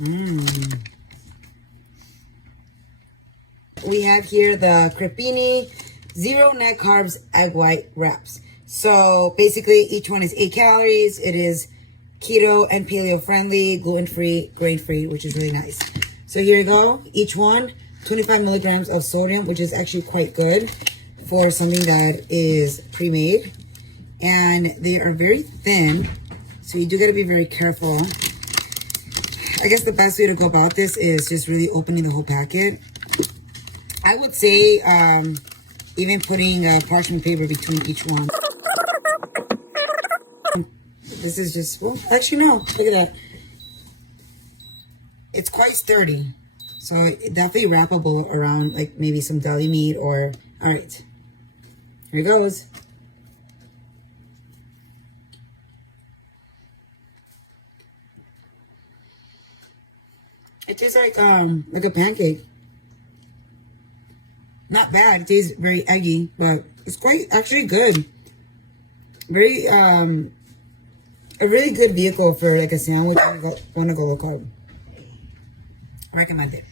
We have here the Crepini Zero Net Carbs Egg White Wraps. So basically each one is 8 calories. It is keto and paleo friendly, gluten-free, grain-free, which is really nice. So here you go. Each one, 25 milligrams of sodium, which is actually quite good for something that is pre-made. And they are very thin, so you do got to be very careful. I guess the best way to go about this is just really opening the whole packet. I would say even putting parchment paper between each one. This is just, well, actually no, look at that. It's quite sturdy. So definitely wrappable around like maybe some deli meat or, all right, here it goes. It tastes like a pancake. Not bad. It tastes very eggy, but it's quite actually good. Very a really good vehicle for like a sandwich. Want to go low carb. Recommend it.